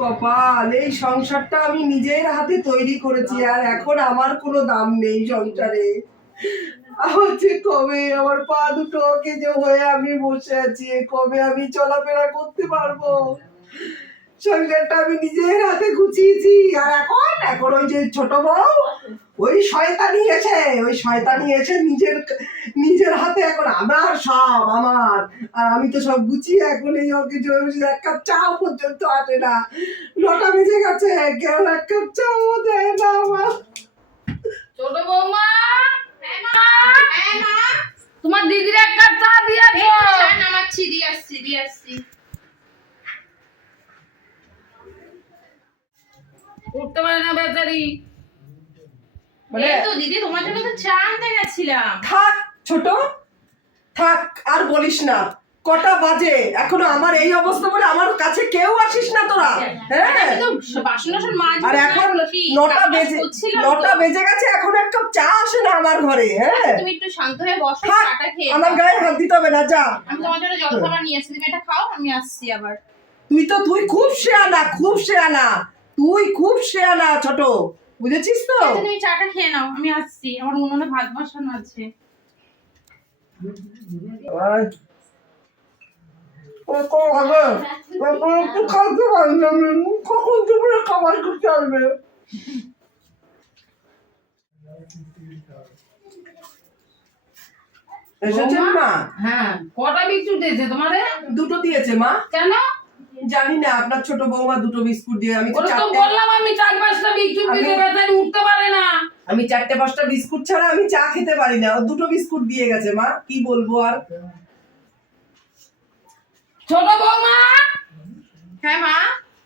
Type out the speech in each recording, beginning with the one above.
কপাল, এই সংসারটা আমি নিজের হাতে তৈরি করেছি আর এখন আমার কোনো দাম নেই সংসারে। হচ্ছে কবে আমার পা দুটো যে হয়ে আমি বসে আছি কবে আমি চলাফেরা করতে পারব? সংসারটা আমি নিজের হাতে গুছিয়েছি আর এখন এখন ওই যে ছোট বউ ওই শয়তানি এসে ওই শয়তানি এসে নিজের নিজের হাতে এখন আমার সব আমার। আর আমি তো সব গুছিয়ে এখন এই বসে এক কাপ চাও পর্যন্ত আসে না। নটা বেজে গেছে কেউ এক কাপ চাও দেয় না আমার। ছোট বৌমা হ্যাঁ তোমার দিদির একটা চা দিয়েছ। নামাচ্ছি দিয়ে আসছি দিয়ে আসছি। উঠতে পারে না বেচারি। মানে এই তো দিদি তোমার জন্য তো চা আনতে গেছিলাম। থাক ছোট থাক আর বলিস না। কটা বাজে? এখনও আমার এই অবস্থা বলে আমার কাছে কেউ আসিস না তোরা হ্যাঁ আর এখন নটা বেজে নটা বেজে গেছে এখন এক কাপ চা আসে না আমার ঘরে হ্যাঁ? তুমি একটু শান্ত হয়ে বসো চাটা খেয়ে আমার গায়ে হাত দিতে হবে না যা। আমি তোমার জন্য জল খাবার নিয়ে আসছি তুমি এটা খাও আমি আসছি আবার। তুই তো তুই খুব শেয়ানা খুব শেয়ানা তুই খুব শেয়ানা ছোট। বুঝেছিস তো? তুমি চাটা খেয়ে নাও আমি আসছি। আমার উনুনে ভাত বসানো আছে। কখন দুপুরে খাবার করতে আসবে? এসেছেন মা? হ্যাঁ কটা বিস্কুট দিয়েছে তোমারে দুটো দিয়েছে মা। কেন? জানি না আপনার ছোট বৌমা দুটো বিস্কুট দিয়ে আমি তো চারটে বললাম আমি চার পাঁচটা বিস্কুট দিতে পারি উঠতে পারে না। আমি চারটে পাঁচটা বিস্কুট ছাড়া আমি চা খেতে পারি না ও দুটো বিস্কুট দিয়ে গেছে মা কি বলব আর? ছোট বৌমা! হ্যাঁ মা।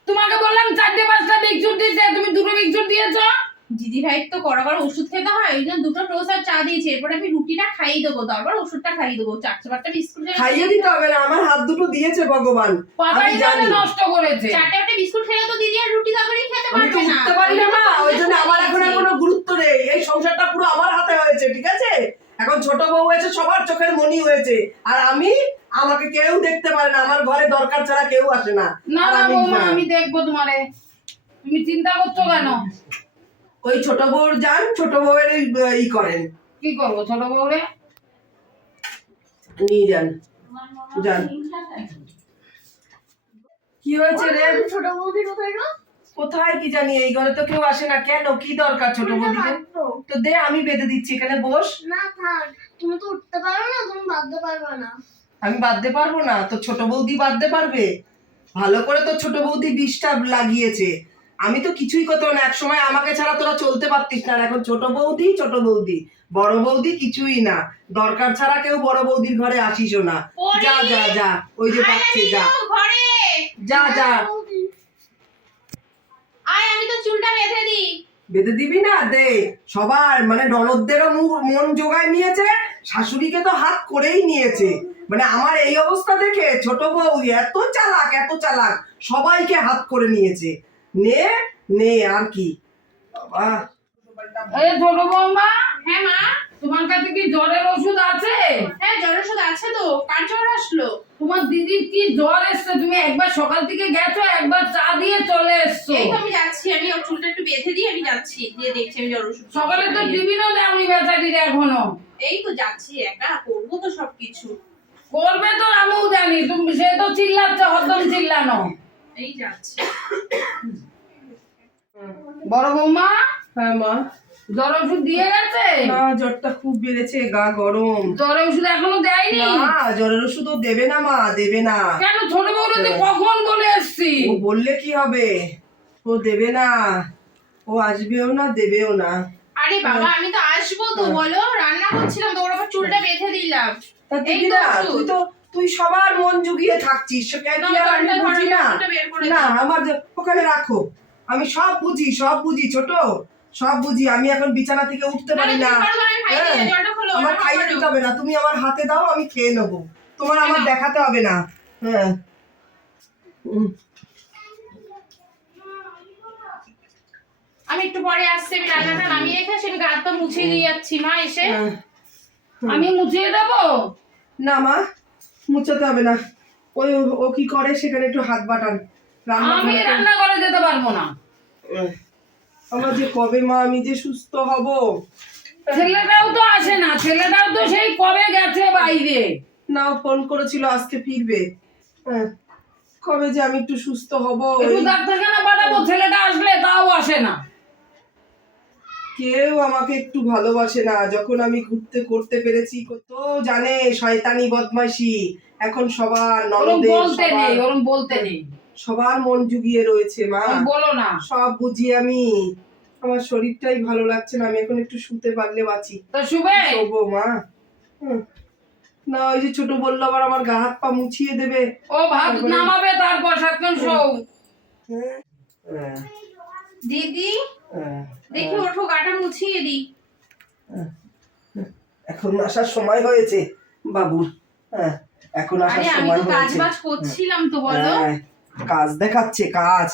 তোমাকে বললাম চারটে পাঁচটা বিস্কুট দিতে তুমি দুটো বিস্কুট দিয়েছ? দিদি ভাই তো কড়া ওষুধ খেতে হয় ওই জন্য দুটো টোস আর চা দিয়েছি। এরপর আমি রুটিটা খাইয়ে দেবো তারপর ওষুধটা খাইয়ে দেবো। চারটে পাঁচটা বিস্কুট খাইয়ে দিতে হবে না আমার হাত দুটো দিয়েছে ভগবান আমি জানি। নষ্ট করেছে। চারটে একটা বিস্কুট খেলে তো দিদি আর রুটি তরকারি খেতে পারবে না। উঠতে পারি না ওই জন্য আমার এখন আর কোনো গুরুত্ব নেই। এই সংসারটা পুরো আমার হাতে হয়েছে ঠিক আছে? এখন ছোট বউ হয়েছে সবার চোখের মনি হয়েছে। আর আমি আমাকে কেউ দেখতে পারে না আমার ঘরে দরকার ছাড়া কেউ আসে না। না না। আমি দেখব তোমারে। তুমি চিন্তা করছ কেন? ওই ছোট বউর যান ছোট বউয়ের ই করেন। কি করব ছোট বউরে? নিয়ে যান যান। কি হয়েছে রে? ছোট বৌদি কোথায় গো? কোথায় কি জানি এই ঘরে তো কেউ আসে না। কেন? কি দরকার ছোট বৌদিকে। তো দে আমি বেঁধে দিচ্ছি এখানে বস। না থাক। তুমি তো উঠতে পারো না তুমি বাঁধতে পারবে না। আমি বাঁধতে পারব না? তো ছোট বৌদি বাঁধতে পারবে? ভালো করে তো ছোট বৌদি বিষটা লাগিয়েছে। আমি তো কিছুই করতে না। এক সময় আমাকে ছাড়া তোরা চলতে পারতিস না। এখন ছোট বৌদি ছোট বৌদি। বড় বৌদি কিছুই না। দরকার ছাড়া কেউ বড় বৌদির ঘরে আসিসও না। যা যা যা। ওই যে আমি যা। যা যা। আয় আমি তো চুলটা বেঁধে দিই। বেঁধে দিবি না? দে। সবার মানে ননদদেরও মন জোগায় নিয়েছে। শাশুড়িকে তো হাত করেই নিয়েছে। মানে আমার এই অবস্থা দেখে ছোট বউ এত চালাক এত চালাক সবাইকে হাত করে নিয়েছে। নে নে আর কি? বাবা। ছোট বৌমা হ্যাঁ মা তোমার কাছে কি জ্বরের ওষুধ আছে? হ্যাঁ জ্বর ওষুধ আছে তো কার জ্বর আসলো? তোমার দিদির কি জ্বর এসছে? তুমি একবার সকাল থেকে গেছো একবার চা দিয়ে চলে এসছো। এই তো আমি যাচ্ছি আমি ওর চুলটা একটু বেঁধে দিই আমি যাচ্ছি দিয়ে দেখছি আমি জ্বর ওষুধ সকালে তো টিফিনও দেওনি বেচারির এখনও। এই তো যাচ্ছি একা করব তো সবকিছু। করবে তো আমিও জানি তুমি সে তো চিল্লাচ্ছে হরদম চিল্লানো। এই যাচ্ছি বড় বৌমা? হ্যাঁ মা। জ্বর ওষুধ দিয়ে গেছে? না জ্বরটা খুব বেড়েছে গা গরম। জ্বরের ওষুধ এখনও দেয়নি? না জ্বরের ওষুধও দেবে না মা দেবে না। কেন? ছোট বউরে তো কখন বলে এসছি? ও বললে কি হবে? ও দেবে না। ও আসবেও না দেবেও না। আরে বাবা আমি তো আসব তো বলো। রান্না করছিলাম তো ওর আবার চুলটা বেঁধে দিলাম। তা দিবি না তুই তো তুই সবার মন জুগিয়ে থাকছিস কেন না, আমি বুঝি না? ওষুধটা বের করে না আমার ওখানে রাখো। আমি সব বুঝি সব বুঝি ছোট। সব বুঝি আমি এখন বিছানা থেকে উঠতে পারি না। হ্যাঁ, আমার খাইয়ে দিতে হবে না। তুমি আমার হাতে দাও আমি খেয়ে নেব। তোমার আমার দেখাতে হবে না। হ্যাঁ। আমি একটু পরে আসছি আমি রান্নাটা নামিয়ে রেখে গা হাত মুছে দিয়ে যাচ্ছি মা এসে। হ্যাঁ। আমি মুছিয়ে দেবো? না মা। মুছাতে হবে না। ওই ও- ও কি করে সেখানে একটু হাত বাটান। আমি রান্না করে যেতে পারব না। আমার যে কবে মা আমি যে সুস্থ হব। ছেলেটাও তো আসে না ছেলেটাও তো সেই কবে গেছে বাইরে। নাও ফোন করেছিল আজকে ফিরবে। হ্যাঁ, কবে যে আমি একটু সুস্থ হব একটু ডাক্তারখানা পাঠাবো ছেলেটা আসলে তাও আসে না। কেউ আমাকে একটু ভালোবাসে না। যখন আমি ঘুরতে করতে পেরেছি তো জানে শয়তানি বদমাইশি। এখন সবার ননদের বলতে নেই সবার- ওরম বলতে নেই। সবার মন জুগিয়ে রয়েছে মা। বলো না। সব বুঝি আমি। আমার শরীরটাই ভালো লাগছে না আমি এখন একটু শুতে পারলে বাঁচি। তো শুবে? শোবো মা। না ওই যে ছোট বলল আবার আমার গা হাত পা মুছিয়ে দেবে। ও ভাত নামাবে তারপর সাতক্ষণ শোও। হ্যাঁ, দিদি? দেখি ওঠো গাটা মুছিয়ে দিই এখন আসার সময় হয়েছে বাবুর হ্যাঁ এখন আসার আমি সময় তো কাজ বাজ করছিলাম তো বলো হ্যাঁ, কাজ দেখাচ্ছে কাজ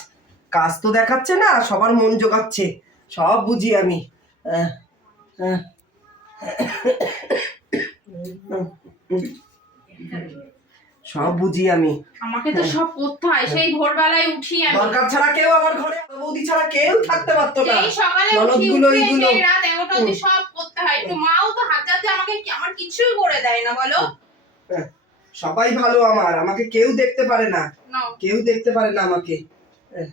কাজ তো দেখাচ্ছে না সবার মন জোগাচ্ছে সব বুঝি আমি হ্যাঁ, হ্যাঁ। সব বুঝি আমি। আমাকে তো সব করতে হয়। সেই ভোরবেলায় উঠি আমি। দরকার ছাড়া কেউ আমার ঘরে বৌদি ছাড়া কেউ থাকতে পারতো না। সেই সকালে উঠি উঠে। রাত এগারোটা অবধি সব করতে হয়। একটু মাও তো হাত হাতে আমাকে কি- আমার কিছুই করে দেয় না বলো। হ্যাঁ, সবাই ভালো আমার। আমাকে কেউ দেখতে পারে না। কেউ দেখতে পারে না আমাকে। হ্যাঁ।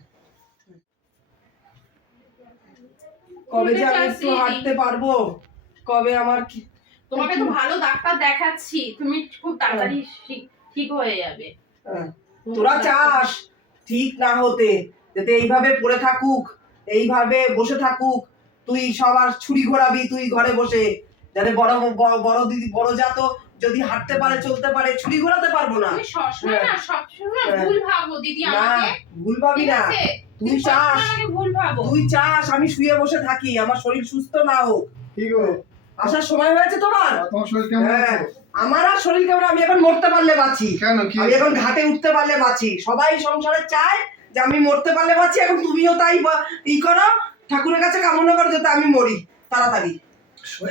কবে যে আমি একটু হাঁটতে পারব? কবে আমার কি তোমাকে তো ভালো ডাক্তার দেখাচ্ছি। তুমি খুব তাড়াতাড়ি ঠিক- ঠিক হয়ে যাবে। হ্যাঁ, তোরা চাস ঠিক না হতে যাতে এইভাবে পড়ে থাকুক এইভাবে বসে থাকুক তুই সবার ছুরি ঘোরাবি তুই ঘরে বসে। যাতে বড় বড়- দিদি বড় যা তো যদি হাঁটতে পারে চলতে পারে ছুরি ঘোরাতে পারব না। সবসময় না সবসময় হ্যাঁ। ভুল ভাবো দিদি আমাকে। ভুল ভাবি না। তুই চাস সবসময় আমাকে ভুল ভাবো। তুই চাস আমি শুয়ে বসে থাকি আমার শরীর সুস্থ না হোক। কি আসার সময় হয়েছে তোমার? তোমার শরীর কেমন হ্যাঁ। আমার আর শরীর কেমন আমি এখন মরতে পারলে বাঁচি। কেন? কি আমি এখন ঘাটে উঠতে পারলে বাঁচি। সবাই সংসারে চায় যে আমি মরতে পারলে বাঁচি এখন তুমিও তাই বা- ই করো ঠাকুরের কাছে কামনা করো যাতে আমি মরি তাড়াতাড়ি।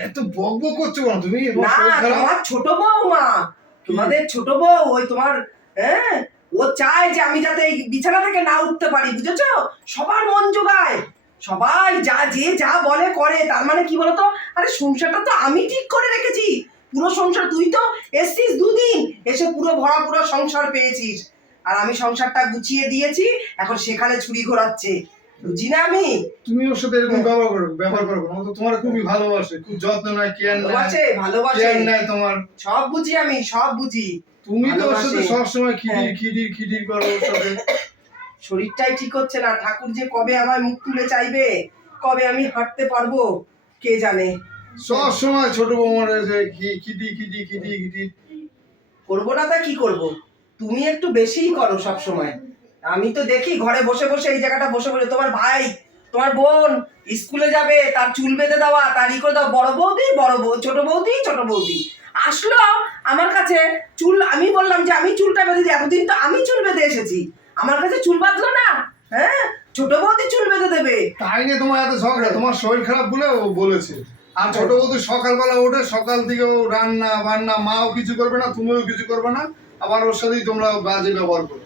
এত বক বক করছ কেন তুমি? না? তোমার ছোট বউ মা তোমাদের ছোট বউ ওই তোমার হ্যাঁ? ও চায় যে আমি যাতে এই বিছানা থেকে না উঠতে পারি বুঝেছ? সবার মন জোগায়। সবাই যা যে যা বলে করে তার মানে কি বলতো? আরে সংসারটা তো আমি ঠিক করে রেখেছি। পুরো সংসার তুই তো এসছিস দুদিন। এসে পুরো ভরা পুরো সংসার পেয়েছিস। আর আমি সংসারটা গুছিয়ে দিয়েছি এখন সেখানে ছুরি ঘোরাচ্ছে। বুঝি না আমি? তুমি ওর সাথে এরকম হ্যাঁ। ব্যবহার করো ব্যবহার করো। না। তো তোমার খুবই ভালোবাসে খুব যত্ন নেয় কেয়ার নেয় ভালোবাসে ভালোবাসে। নেয় তোমার। সব বুঝি আমি সব বুঝি। তুমি তো ওর সাথে ভালোবাসে। সবসময় খিদির হ্যাঁ। খিদির খিদির করো ওর সাথে। শরীরটাই ঠিক হচ্ছে না। ঠাকুর যে কবে আমার মুখ তুলে চাইবে কবে আমি হাঁটতে পারব কে জানে? সব সময় ছোট বৌমার খি- খিদি খিদি খিদি খিদি করব না তা কি করব? তুমি একটু বেশিই করো সব সময় আমি তো দেখি ঘরে বসে বসে এই জায়গাটা বসে বসে তোমার ভাই তোমার বোন স্কুলে যাবে তার চুল বেঁধে দেওয়া তার ই করে দেওয়া বড় বৌদি বড় বউ ছোট বৌদি ছোট বৌদি। আসলো আমার কাছে চুল আমি বললাম যে আমি চুলটা বেঁধে দিই এতদিন তো আমি চুল বেঁধে এসেছি। আমার কাছে চুল বাঁধলো না হ্যাঁ? ছোট বৌদি চুল বেঁধে দেবে। তাই নিয়ে তোমার এত ঝগড়া তোমার শরীর খারাপ বলে বলেছে। আর ছোট বৌদি সকালবেলা উঠে সকাল থেকে ও রান্না বান্না মাও কিছু করবে না তুমিও কিছু করবে না আবার ওর সাথেই তোমরা বাজে ব্যবহার করো।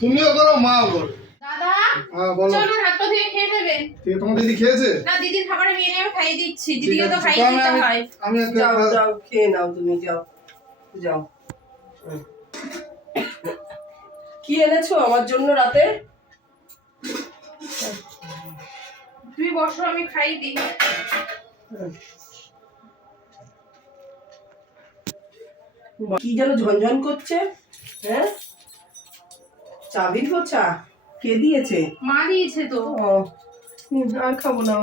তুমিও করো মাও করো। দাদা হ্যাঁ চলুন হাত পা ধুয়ে খেয়ে ঠিক তোমার দিদি খেয়েছে? না দিদির খাবার আমি এনে খাইয়ে দিচ্ছি। ঠিক দিদিকে তো খাইয়ে আমি- দিতে হয়। আমি যাও যাও খেয়ে নাও তুমি যাও যাও। কি এনেছো আমার জন্য রাতে? তুমি বসো আমি খাইয়ে দিই। কি যেন ঝনঝন করছে? হ্যাঁ? চাবির গোছা কে দিয়েছে? মা দিয়েছে তো। ও আর খাব না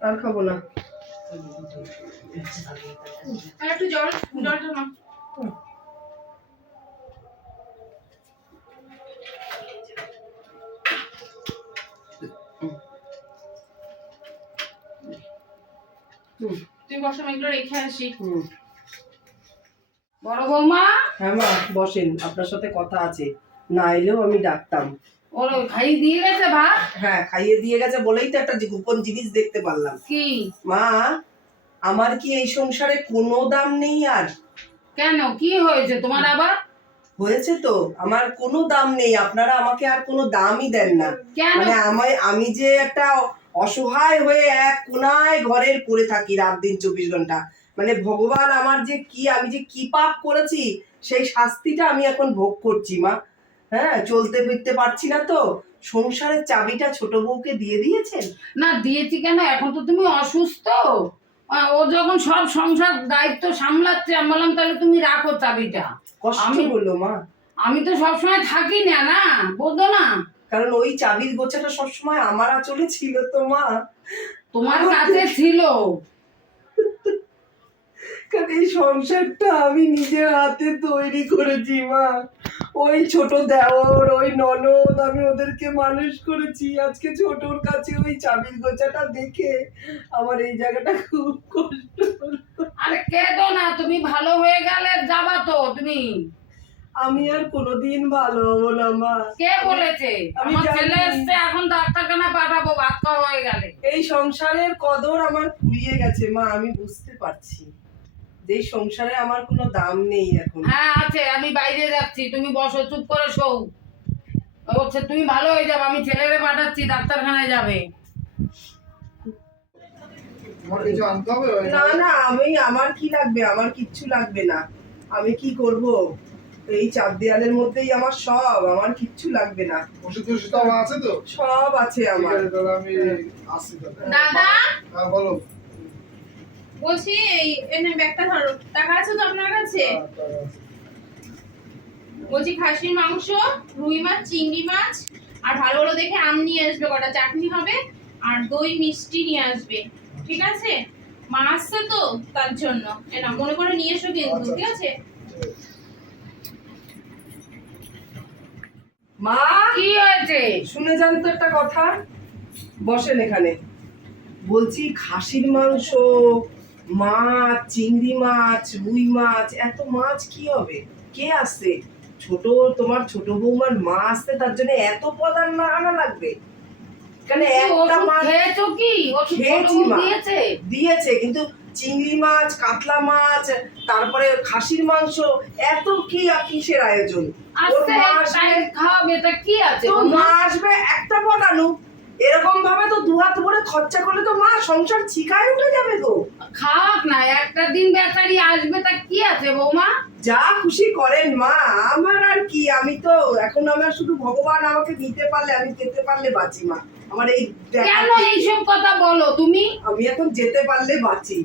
আর খাব না। আর একটু জল জলটা না এগুলো রেখে আসি। বড় বৌমা? হ্যাঁ মা বসেন আপনার সাথে কথা আছে। না এলেও আমি ডাকতাম। ওর দিয়ে গেছে ভাত? হ্যাঁ খাইয়ে দিয়ে গেছে বলেই তো একটা গোপন জিনিস দেখতে পারলাম। কি? মা আমার কি এই সংসারে কোনো দাম নেই আর? কেন? কি হয়েছে? তোমার আবার? হয়েছে তো আমার কোনো দাম নেই। আপনারা আমাকে আর কোনো দামই দেন না। কেন? মানে আমায় আমি যে একটা অসহায় হয়ে এক কোনায় ঘরের পড়ে থাকি রাত দিন চব্বিশ ঘণ্টা। মানে ভগবান আমার যে কি আমি যে কি পাপ করেছি সেই শাস্তিটা আমি এখন ভোগ করছি মা। হ্যাঁ চলতে ফিরতে পারছি না তো। সংসারের চাবিটা ছোট বউকে দিয়ে দিয়েছেন? না দিয়েছি কেন? এখন তো তুমি অসুস্থ। ও যখন সব সংসার দায়িত্ব সামলাচ্ছে আমি বললাম তাহলে তুমি রাখো চাবিটা। কষ্ট আমি- হলো মা। আমি তো সবসময় থাকি না না বোঝো না। কারণ ওই চাবির গোছাটা সবসময় আমার আঁচলে ছিল তো মা। তোমার কাছে ছিল। কারণ এই সংসারটা আমি নিজের হাতে তৈরি করেছি মা। ওই ছোট দেওর ওই ননদ আমি ওদেরকে মানুষ করেছি। আজকে ছোটর কাছে ওই চাবির গোছাটা দেখে আমার এই জায়গাটা খুব কষ্ট আরে কেঁদো না তুমি ভালো হয়ে গেলে যাবা তো তুমি। আমি আর কোনোদিন ভালো হব না মা। কে বলেছে? আমি আমার ছেলে এসছে এখন ডাক্তারখানা পাঠাবো খাওয়া হয়ে গেলে। এই সংসারের কদর আমার ফুরিয়ে গেছে মা আমি বুঝতে পারছি। যে এই সংসারে আমার কোনো দাম নেই এখন। হ্যাঁ আছে আমি বাইরে যাচ্ছি তুমি বসো চুপ করে শোও। হচ্ছে তুমি ভালো হয়ে যাবে আমি ছেলেরে পাঠাচ্ছি ডাক্তারখানায় যাবে। না না আমি আমার কি লাগবে? আমার কিচ্ছু লাগবে না। আমি কি করব? এই চার দেয়ালের মধ্যেই আমার সব আমার কিচ্ছু লাগবে না। ওষুধ টষুধ আমার আছে তো? সব আছে আমার। আমি আসছি দাদা? হ্যাঁ বলো। বলছি এই এনে ব্যাগটা ধরো। টাকা আছে তো আপনার কাছে? হ্যাঁ। বলছি খাসির মাংস রুই মাছ চিংড়ি মাছ আর ভালো ভালো দেখে আম নিয়ে আসবে কটা চাটনি হবে আর দই মিষ্টি নিয়ে আসবে। ঠিক আছে? মা আসছে তো তার জন্য। এটা মনে করে নিয়ে এসো কিন্তু আচ্ছা। ঠিক আছে? মা! কি হয়েছে? শুনে যান তো একটা কথা। বসেন এখানে। বলছি খাসির মাংস মাছ চিংড়ি মাছ রুই মাছ এত মাছ কি হবে? কে আসছে? ছোট তোমার ছোট বৌমার মা আসছে তার জন্য এত পদার না আনা লাগবে। এখানে একটা মাছ খেয়েছো কি? দিয়েছে? দিয়েছে কিন্তু চিংড়ি মাছ কাতলা মাছ তারপরে খাসির মাংস এত কি কিসের আয়োজন? মা আসবে? একটা পদ আনু এরকম ভাবে তো দু হাত ভরে খরচা করলে তো মা সংসার শিখায় উঠে যাবে তো। খাওয়াক না একটা দিন বেচারি আসবে তা কি আছে বৌমা? যা খুশি করেন মা আমার আর কি আমি তো এখন আমার শুধু ভগবান আমাকে দিতে পারলে আমি যেতে পারলে বাঁচি মা। আমার এই কেন এইসব কথা বলো তুমি? আমি এখন যেতে পারলে বাঁচি।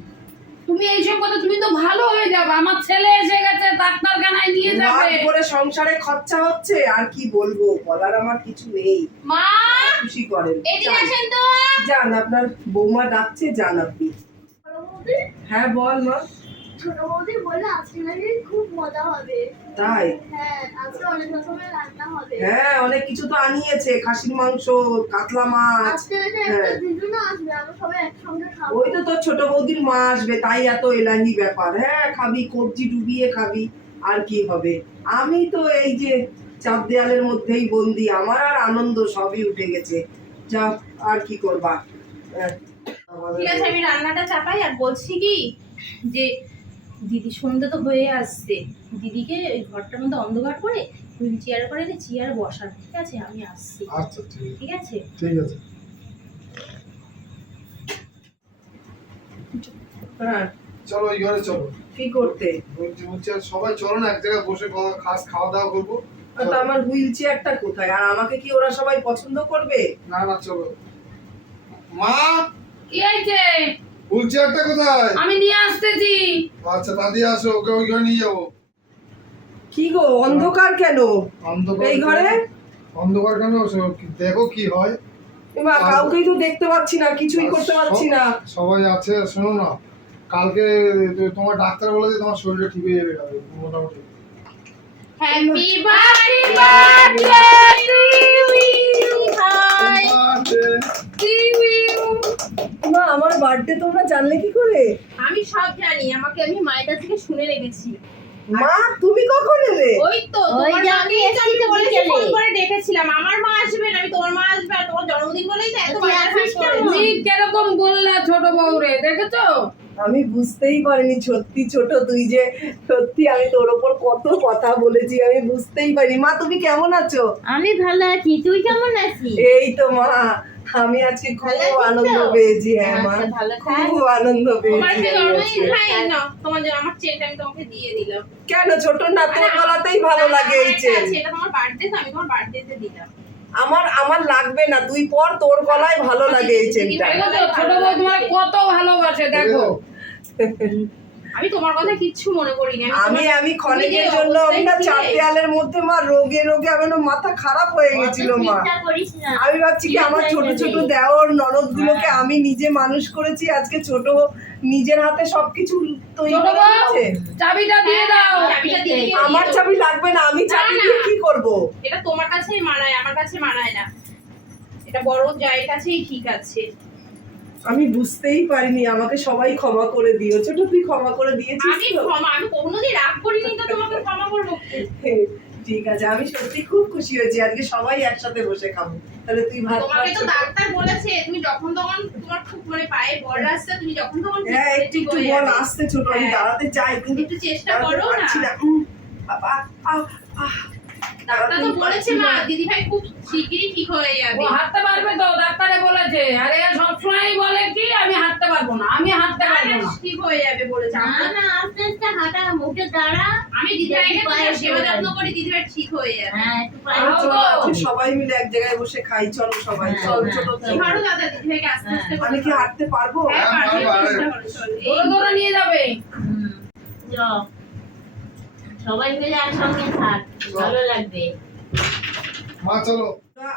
তুমি এইসব কথা তুমি তো ভালো হয়ে যাবে। আমার ছেলে এসে গেছে ডাক্তারখানায় নিয়ে যাবে। ভরে সংসারে খরচা হচ্ছে আর কি বলব? বলার আমার কিছু নেই। মা! খুশি করেন। এদিকে আসেন তো। যান আপনার বৌমা ডাকছে যান আপনি। হ্যাঁ বল মা। ছোট বৌদি বললে আজকে নাকি খুব মজা হবে। তাই? হ্যাঁ আজকে অনেক রকমের রান্না হবে হ্যাঁ অনেক কিছু তো আনিয়েছে খাসির মাংস কাতলা মাছ হ্যাঁ। একটা দিদুনও আসবে আমরা সবাই একসঙ্গে খাব। ওই তো তোর ছোট বৌদির মা আসবে তাই এত এলাহি ব্যাপার। হ্যাঁ খাবি কবজি ডুবিয়ে খাবি আর কি হবে? আমি তো এই যে চার দেয়ালের মধ্যেই বন্দি আমার আর আনন্দ সবই উঠে গেছে। যা আর কি করবা? হ্যাঁ। ঠিক আছে আমি রান্নাটা চাপাই আর বলছি কি যে দিদি সন্ধ্যা তো হয়ে আসছে। দিদিকে ওই ঘরটার মধ্যে অন্ধকার করে হুইল চেয়ার করে চেয়ার বসান ঠিক আছে? আমি আসছি। আচ্ছা ঠিক আছে। ঠিক আছে? চলো ওই ঘরে চলো। কি করতে? বলছি বলছি আর সবাই চলো না এক জায়গায় বসে খাস খাওয়া দাওয়া করব। তো আমার হুইল চেয়ারটা কোথায়? আর আমাকে কি ওরা সবাই পছন্দ করবে? না না চলো। মা? কি হয়েছে? হুইল চেয়ারটা কোথায়? আমি নিয়ে আসতেছি। আচ্ছা দাদি আসো ওকে ওই ঘরে নিয়ে যাব। কি গো অন্ধকার কেন? এই ঘরে? অন্ধকার কেন? দেখো কি হয়। এবার কাউকেই তো দেখতে পাচ্ছি না কিছুই করতে পারছি না। সবাই আছে শোনো না। কালকে তোমার ডাক্তার বলেছে তোমার শরীরটা ঠিক হয়ে যাবে মোটামুটি। Happy birthday you. হাই মা আমার বার্থডে তোমরা জানলে কি করে? আমি সব জানি আমাকে আমি মায়ের কাছ থেকে শুনে রেখেছি। মা তুমি কখন এলে? ওই তো তোমার মাকে আমি আমি এসেছি বলেছি বিকেলে। ফোন করে ডেকেছিলাম। আমার মা আসবে আমি তোমার মা আসবে আর তোমার জন্মদিন বলেই তো এত তুমি কীরকম বললা ছোট বউরে দেখেছ? আমি বুঝতেই পারিনি সত্যি ছোট তুই যে সত্যি আমি তোর ওপর কত কথা বলেছি আমি বুঝতেই পারিনি। মা তুমি কেমন আছো? আমি ভালো আছি তুই কেমন আছিস? এই তো মা আমি আজকে খুব? আনন্দ পেয়েছি হ্যাঁ মা। আচ্ছা। খুব আনন্দ পেয়েছি তোমার আমার চেনটা আমি তোমাকে দিয়ে দিলাম। কেন? ছোট না তোর গলাতেই ভালো লাগে আমার এই একটা চেন। এটা তোমার বার্থডে তো আমি তোমার বার্থডেতে দিলাম। আমার আমার লাগবে না। তুই পর তোর গলায় ভালো লাগে এই চেনটা। দেখো তো ছোট বউ তোমার কত ভালোবাসে দেখো। আমি তোমার কথা কিচ্ছু মনে করি না আমি আমি যে জন্য আমি না অবস্থায় চার দেয়ালের মধ্যে মা রোগে রোগে আমার না মাথা খারাপ হয়ে গেছিল মা। চিন্তা করিস না। আমি ভাবছি কি আমার ছোট ছোট দেওর ননদ গুলোকে আমি নিজে মানুষ করেছি আজকে ছোট নিজের হাতে সবকিছু তৈরি করে চাবিটা দিয়ে দাও। দিয়ে দিও। আমার চাবি লাগবে না আমি চাবি। দিয়ে কি করব? এটা তোমার কাছেই মানায় আমার কাছে মানায় না। এটা বড় জায়ের কাছেই ঠিক আছে। আমি বুঝতেই পারিনি আমাকে সবাই ক্ষমা করে দিও ছোট তুই ক্ষমা করে দিয়েছিস আমি ক্ষমা আমি কোনোদিন রাগ করিনি তো তোমাকে ক্ষমা করব। ঠিক আছে আমি সত্যি খুব খুশি হয়েছি আজকে সবাই একসাথে বসে খাব। তাহলে তুই ভাত তোমাকে তো ডাক্তার বলেছে তুমি যখন তখন তোমার খুব মানে পায়ে বল আসছে তুমি যখন তখন হ্যাঁ একটু একটু বল। আসতে ছোট আমি হ্যাঁ। দাঁড়াতে চাই কিন্তু একটু চেষ্টা করো না। বাবা আহ, আহ, ডাক্তার তো বলেছে মা না। দিদি খুব শিগগিরই ঠিক হয়ে ও যাবে হাঁটতে পারবে তো ডাক্তারে বলেছে। আরে সবসময় বলে কি আমি হাঁটতে পারব না আমি হাঁটতে পারব না, না ঠিক হয়ে যাবে বলেছে। না না আস্তে আস্তে হাঁটা মুখে দাঁড়া। আমি দিদি ভাইকে দেখি পায়ে সেবা যত্ন করি দিদি ভাই ঠিক হয়ে যাবে। হ্যাঁ চলো, সবাই মিলে এক জায়গায় বসে খাই চলো সবাই হ্যাঁ, চল হ্যাঁ, ছোট ধরো দাদা দিদি আস্তে আস্তে আমি কি হাঁটতে পারব? হ্যাঁ, হ্যাঁ, পারবে, নিয়ে যাবে। সবাই মিলে একসঙ্গে থাক ভালো লাগবে। মা চলো।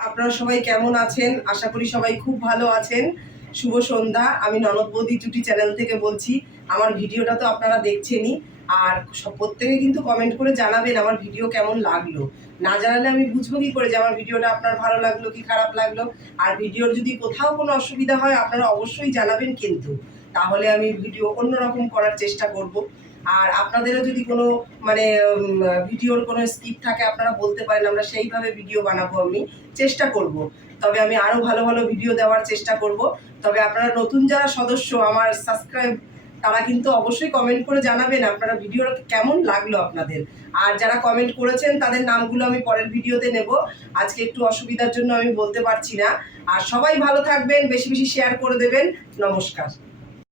আপনারা সবাই কেমন আছেন? আশা করি সবাই খুব ভালো আছেন। শুভ সন্ধ্যা। আমি ননদ বৌদি চুটি চ্যানেল থেকে বলছি আমার ভিডিওটা তো আপনারা দেখছেনই। আর সব প্রত্যেকে কিন্তু কমেন্ট করে জানাবেন আমার ভিডিও কেমন লাগল। না জানালে আমি বুঝব কি করে যে আমার ভিডিওটা আপনার ভালো লাগল কি খারাপ লাগল। আর ভিডিওর যদি কোথাও কোনো অসুবিধা হয় আপনারা অবশ্যই জানাবেন কিন্তু। তাহলে আমি ভিডিও অন্যরকম করার চেষ্টা করব। আর আপনাদেরও যদি কোনো মানে ভিডিওর কোনো স্কিপ থাকে, আপনারা বলতে পারেন, আমরা সেইভাবে ভিডিও বানাবো আমি, চেষ্টা করব। তবে আমি আরও ভালো ভালো ভিডিও দেওয়ার চেষ্টা করব। তবে আপনারা নতুন যারা সদস্য, আমার সাবস্ক্রাইব, তারা কিন্তু অবশ্যই কমেন্ট করে জানাবেন আপনারা ভিডিও কেমন লাগল আপনাদের। আর যারা কমেন্ট করেছেন, তাদের নামগুলো আমি পরের ভিডিওতে নেব। আজকে একটু অসুবিধার জন্য আমি বলতে পারছি না। আর সবাই ভালো থাকবেন, বেশি বেশি শেয়ার করে দেবেন। নমস্কার।